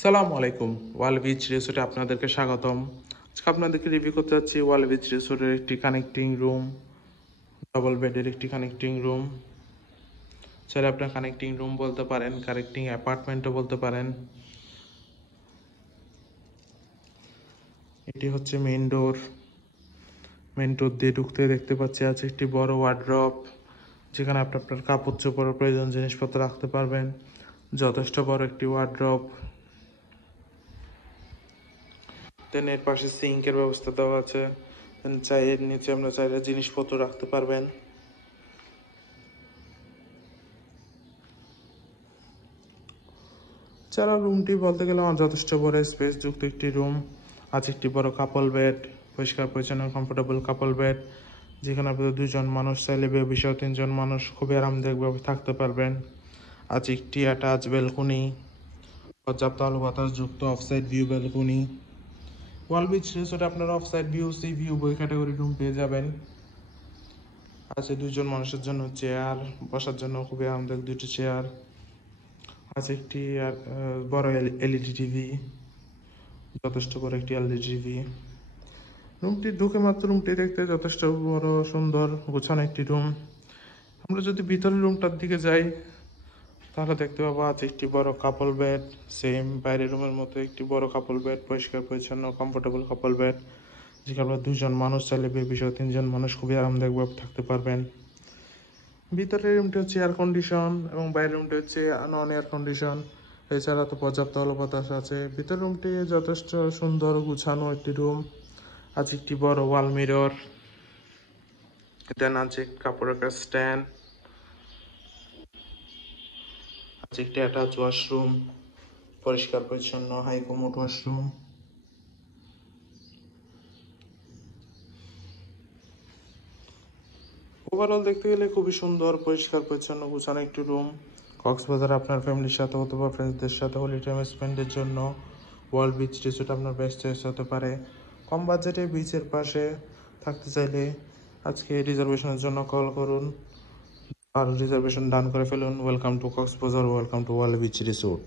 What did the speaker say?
সালামু আলাইকুম। ওয়াল বিচ রিসোর্টে আপনাদেরকে স্বাগতম। আজকে আপনাদেরকে রিভিউ করতে যাচ্ছি ওয়াল বিচ রিসোর্টের একটি কানেক্টিং রুম, ডবল বেডের একটি কানেক্টিং রুম। চাইলে আপনার কানেক্টিং রুম বলতে পারেন, কানেক্টিং অ্যাপার্টমেন্টও বলতে পারেন। এটি হচ্ছে মেইন ডোর। মেইন ডোর দিয়ে ঢুকতে দেখতে পাচ্ছি আছে একটি বড় ওয়ার্ড্রপ, যেখানে আপনি আপনার কাপড় চোপড় প্রয়োজন জিনিসপত্র রাখতে পারবেন। যথেষ্ট বড় একটি ওয়ার্ড্রপ। দেন এর পাশে সিঙ্কের ব্যবস্থা দেওয়া আছে। এর নিচে আমরা চাইলে জিনিসপত্র রাখতে পারবেন। যারা রুমটি বলতে গেলে আমার যথেষ্ট বড় স্পেস যুক্ত একটি রুম। আছে একটি বড় কাপল বেড, পরিষ্কার পরিচ্ছন্ন কমফোর্টেবল কাপল বেড, যেখানে আপনাদের দুজন মানুষ চাইলে বেবি সহ 3জন মানুষ খুবই আরামদায়কভাবে থাকতে পারবেন। আছে একটি অ্যাটাচ ব্যালকনি, পর্যাপ্ত আলো বাতাস যুক্ত অফসাইড ভিউ ব্যালকনি। ওয়াল বিচ রিসোর্টে আপনারা অফসাইড ভিউ, সি ভিউ উভয় ক্যাটাগরি রুম পেয়ে যাবেন। আছে 2জন মানুষের জন্য চেয়ার, বসার জন্য খুবই আরামদায়ক 2টি চেয়ার। আছে একটি বড় এলইডি টিভি, যথেষ্ট বড় একটি এলইডি টিভি। রুমটি ঢুকে মাত্র রুমটি দেখতে যথেষ্ট বড়, সুন্দর, গোছানো একটি রুম। আমরা যদি ভিতরের রুমটার দিকে যাই তাহলে দেখতে পাবো আছে একটি বড় কাপল বেড, সেম বাইরের রুমের মতো একটি বড় কাপল বেড, পরিষ্কার পরিচ্ছন্ন কমফোর্টেবল কাপল বেড, যেখানে আপনারা 2জন মানুষ চাইলে বেবি সহ 3জন মানুষ খুবই আরামদায়কভাবে থাকতে পারবেন। ভিতরের রুমটি হচ্ছে এয়ার কন্ডিশন এবং বাইরের রুমটি হচ্ছে নন এয়ার কন্ডিশন। এছাড়া তো পর্যাপ্ত আলো বাতাস আছে। ভিতরের রুমটি যথেষ্ট সুন্দর গুছানো একটি রুম। আছে একটি বড় ওয়াল মিরর, দেন আছে কাপড়ের একটা স্ট্যান্ড, আছে একটি অ্যাটাচ ওয়াশরুম, পরিষ্কার পরিচ্ছন্ন হাই কমোড ওয়াশরুম। ওভারঅল দেখতে গেলে খুবই সুন্দর, পরিষ্কার পরিচ্ছন্ন গুছানো একটি রুম। কক্সবাজার আপনার ফ্যামিলির সাথে অথবা ফ্রেন্ডসদের সাথে হোলি টাইম স্পেন্ডের জন্য ওয়াল বিচ রিসোর্ট আপনার বেস্ট চয়েস হতে পারে। কম বাজেটে বিচের পাশে থাকতে চাইলে আজকে রিজার্ভেশনের জন্য কল করুন আর রিজার্ভেশন ডান করে ফেলুন। Welcome to Cox's Bazar, welcome to all beach resort.